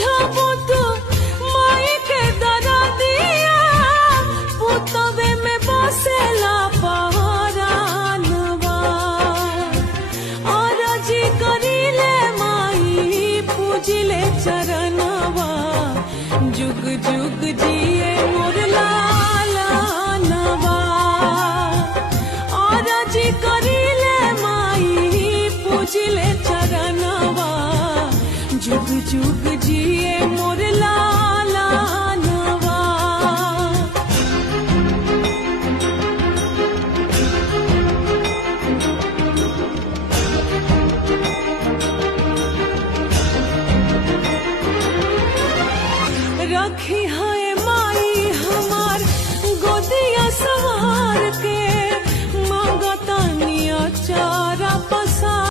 बुझबो तो माई के दरदिया पुतवे में बसेला पहरानवा और जी करिले माई पूजिले चरणवा जुग जुग जिए मोर लालनवा और जी करिले माई पूजिले चरणवा जुग जुग